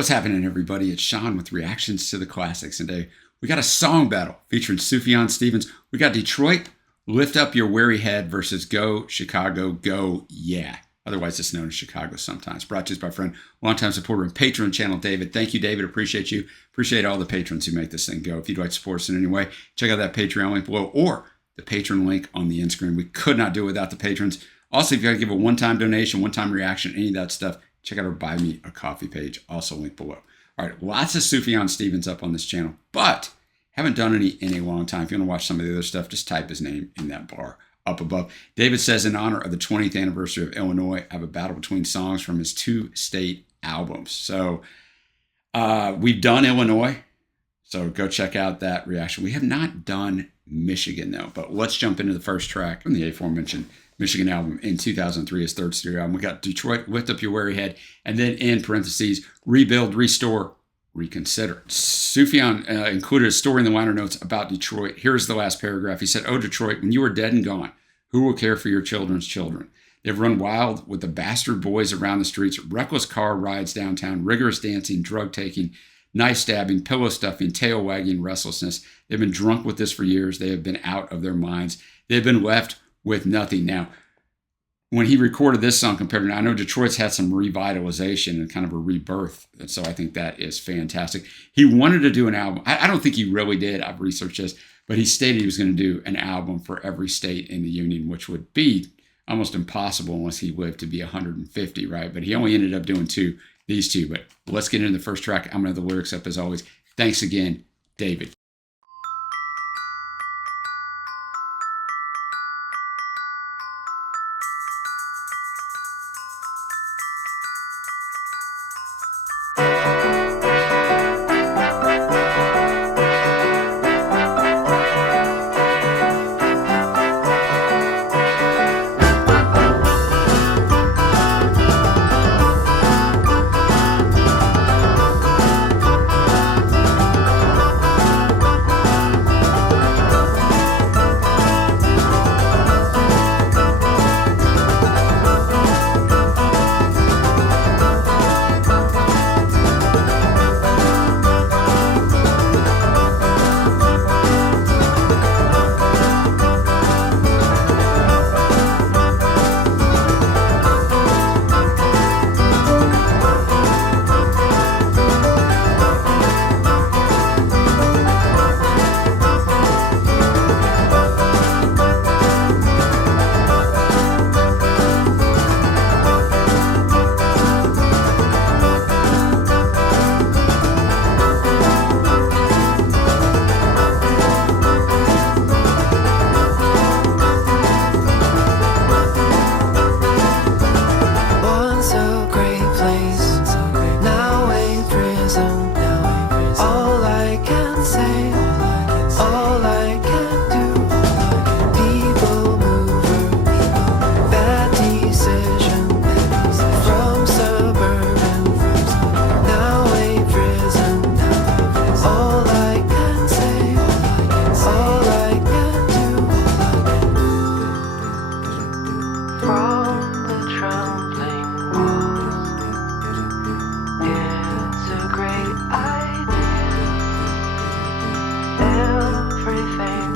What's happening, everybody? It's Sean with Reactions to the Classics. And today we got a song battle featuring Sufjan Stevens. We got Detroit, Lift Up Your Weary Head versus Go, Chicago, Go, Yeah. Otherwise, it's known as Chicago sometimes. Brought to us by a friend, longtime supporter and patron channel, David. Thank you, David. Appreciate you. Appreciate all the patrons who make this thing go. If you'd like to support us in any way, check out that Patreon link below or the patron link on the end screen. We could not do it without the patrons. Also, if you got to give a one-time donation, one-time reaction, any of that stuff, check out our Buy Me a Coffee page, also linked below. All right, lots of Sufjan Stevens up on this channel, but haven't done any in a long time. If you want to watch some of the other stuff, just type his name in that bar up above. David says, in honor of the 20th anniversary of Illinois, I have a battle between songs from his 2 state albums. So we've done Illinois, so go check out that reaction. We have not done Michigan, though, but let's jump into the first track from the aforementioned Michigan album in 2003, his 3rd studio album. We got Detroit, Lift Up Your Weary Head, and then in parentheses, Rebuild, Restore, Reconsider. Sufjan included a story in the liner notes about Detroit. Here's the last paragraph. He said, "Oh, Detroit, when you are dead and gone, who will care for your children's children? They've run wild with the bastard boys around the streets, reckless car rides downtown, rigorous dancing, drug taking, knife stabbing, pillow stuffing, tail wagging, restlessness. They've been drunk with this for years. They have been out of their minds. They've been left with nothing." Now, when he recorded this song compared to now, I know Detroit's had some revitalization and kind of a rebirth. And so I think that is fantastic. He wanted to do an album. I don't think he really did. I've researched this, but he stated he was going to do an album for every state in the union, which would be almost impossible unless he lived to be 150, right? But he only ended up doing these two. But let's get into the first track. I'm going to have the lyrics up as always. Thanks again, David. Everything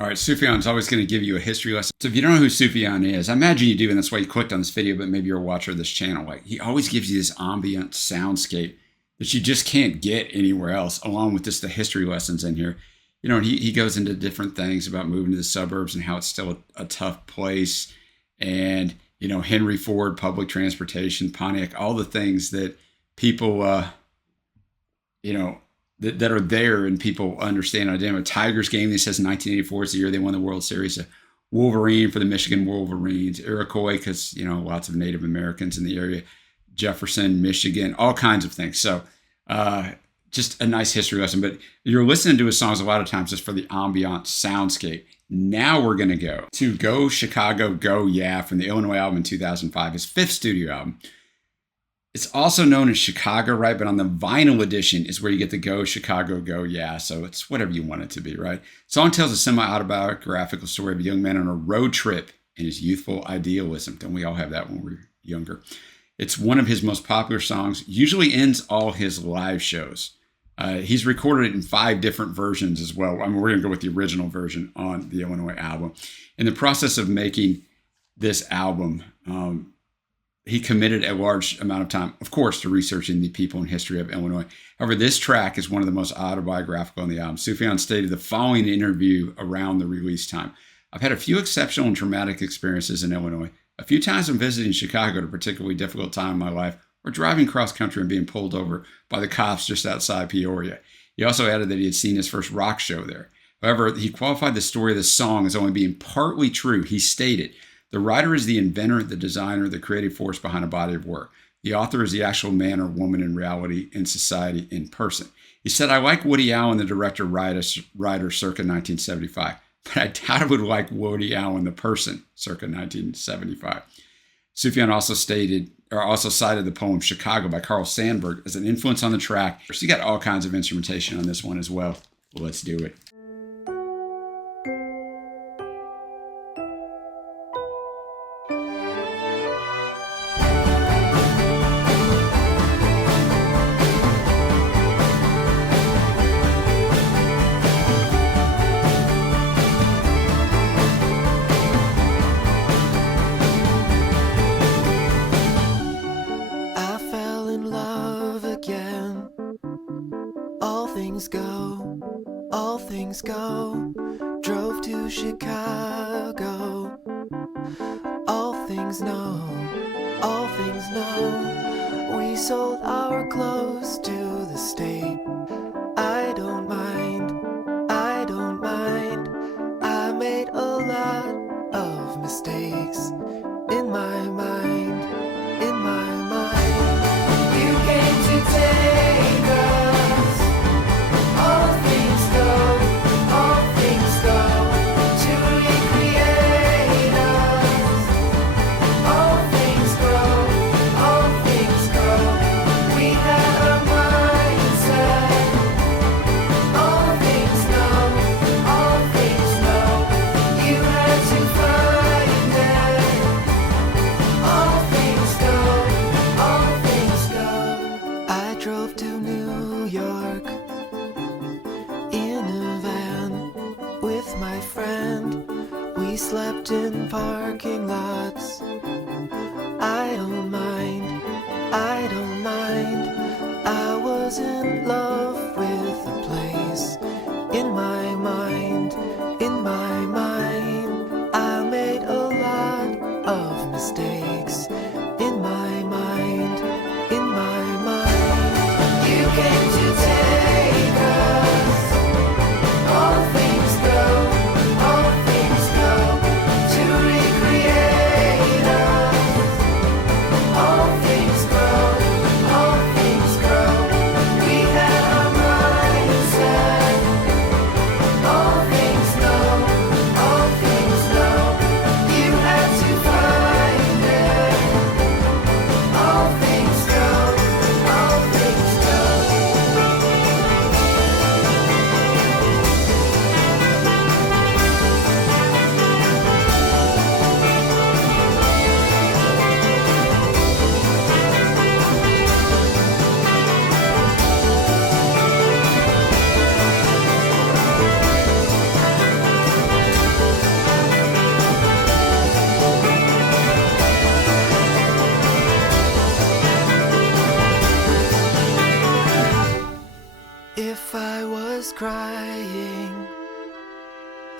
All right, Sufjan's always going to give you a history lesson. So if you don't know who Sufjan is, I imagine you do, and that's why you clicked on this video, but maybe you're a watcher of this channel. Like, he always gives you this ambient soundscape that you just can't get anywhere else, along with just the history lessons in here. You know, and he goes into different things about moving to the suburbs and how it's still a tough place. And, you know, Henry Ford, public transportation, Pontiac, all the things that people, you know, that are there and people understand. I did a Tigers game. This says 1984 is the year they won the World Series. A Wolverine for the Michigan Wolverines. Iroquois, because, you know, lots of Native Americans in the area. Jefferson, Michigan, all kinds of things. So just a nice history lesson. But you're listening to his songs a lot of times just for the ambient soundscape. Now we're going to go to Go Chicago, Go Yeah from the Illinois album in 2005, his 5th studio album. It's also known as Chicago, right? But on the vinyl edition is where you get the Go Chicago, Go Yeah. So it's whatever you want it to be, right? The song tells a semi-autobiographical story of a young man on a road trip and his youthful idealism. Don't we all have that when we're younger? It's one of his most popular songs, usually ends all his live shows. He's recorded it in 5 different versions as well. I mean, we're going to go with the original version on the Illinois album. In the process of making this album, he committed a large amount of time, of course, to researching the people and history of Illinois. However, this track is one of the most autobiographical on the album. Sufjan stated the following interview around the release time. I've had a few exceptional and traumatic experiences in Illinois. A few times I'm visiting Chicago at a particularly difficult time in my life, or driving cross country and being pulled over by the cops just outside Peoria. He also added that he had seen his first rock show there. However, he qualified the story of the song as only being partly true. He stated, the writer is the inventor, the designer, the creative force behind a body of work. The author is the actual man or woman in reality, in society, in person. He said, I like Woody Allen, the director, writer circa 1975, but I doubt I would like Woody Allen, the person, circa 1975. Sufjan also cited the poem Chicago by Carl Sandburg as an influence on the track. So you got all kinds of instrumentation on this one as well. Well, let's do it. All things go, drove to Chicago. All things know, we sold our clothes to the state. I don't mind, I made a lot of mistakes in my mind, You came to take us. All things go to recreate us. All things go. We had our mindset. All things know. You had to find it. All things go. I drove to New York in a van with my friend. We slept in parking lots. I don't mind. I was in love with the place. In my mind, I made a lot of mistakes. In my mind, You came to take us. All things go to recreate us. All things grow. We had our mindset. All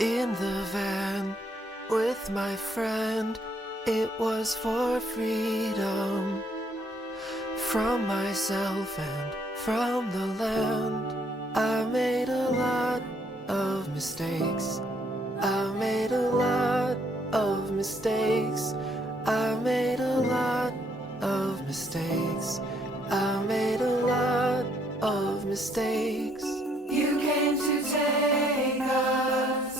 In the van with my friend, it was for freedom from myself and from the land. I made a lot of mistakes. I made a lot of mistakes. I made a lot of mistakes. I made a lot of mistakes. You came to take us.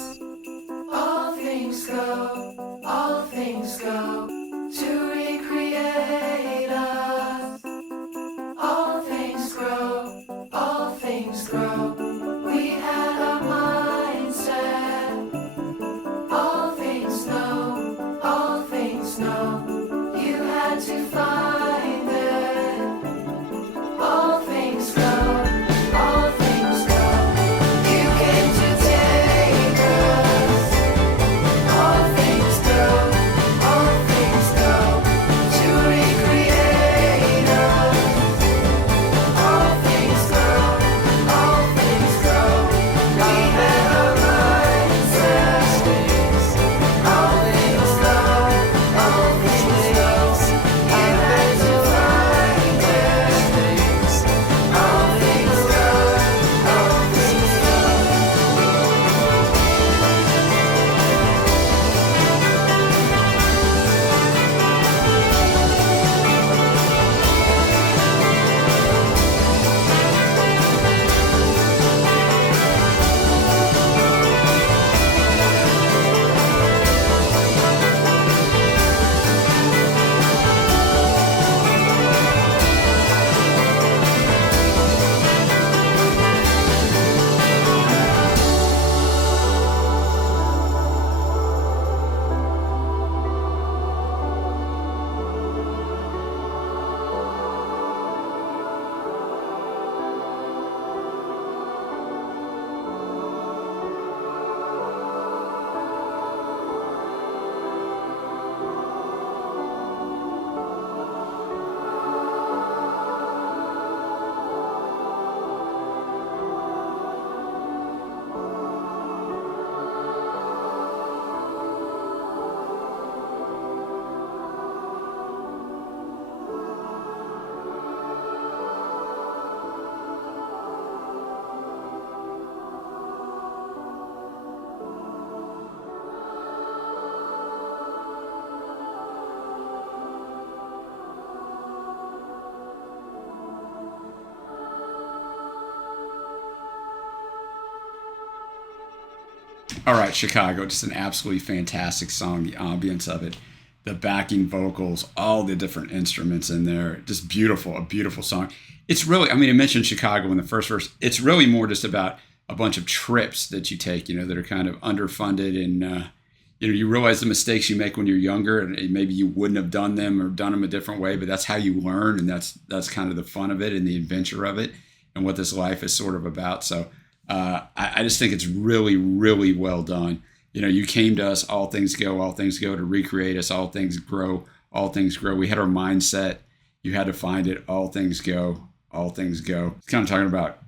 All things go, all things go, to recreate us. All things grow, all things grow. We had a mindset. All things know, all things know. You had to find it. All things go, all things go. You came to take us. All things go, all things go, to recreate us. All things grow, all things grow. We had a mindset. All things know, all things know. You had to find it. All things go, all things go. All right, Chicago, just an absolutely fantastic song. The ambience of it, the backing vocals, all the different instruments in there, just beautiful, a beautiful song. It's really, I mean, I mentioned Chicago in the first verse. It's really more just about a bunch of trips that you take, that are kind of underfunded, and you realize the mistakes you make when you're younger, and maybe you wouldn't have done them or done them a different way, but that's how you learn, and that's kind of the fun of it and the adventure of it, and what this life is sort of about. So I just think it's really, really well done. You came to us, all things go, to recreate us, all things grow, all things grow. We had our mindset. You had to find it. All things go, all things go. It's kind of talking about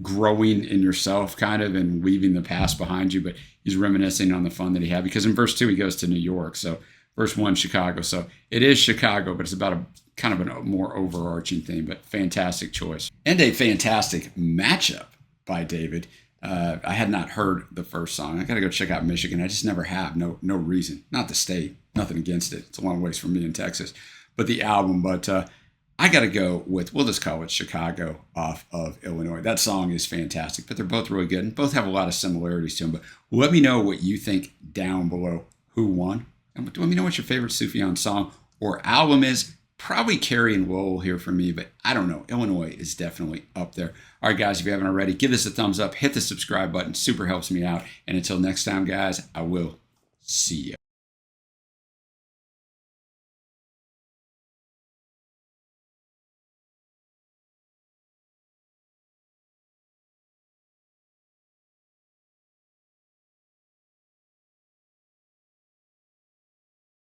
growing in yourself, kind of, and leaving the past behind you. But he's reminiscing on the fun that he had, because in verse 2, he goes to New York. So verse 1, Chicago. So it is Chicago, but it's about a kind of a more overarching theme, but fantastic choice. And a fantastic matchup by David. I had not heard the first song. I got to go check out Michigan. I just never have. No reason. Not the state. Nothing against it. It's a long ways from me in Texas. But the album. But I got to go with, we'll just call it Chicago off of Illinois. That song is fantastic, but they're both really good and both have a lot of similarities to them. But let me know what you think down below. Who won? And let me know what your favorite Sufjan song or album is. Probably Carrie and Lowell here for me, but I don't know. Illinois is definitely up there. All right, guys, if you haven't already, give this a thumbs up. Hit the subscribe button. Super helps me out. And until next time, guys, I will see you.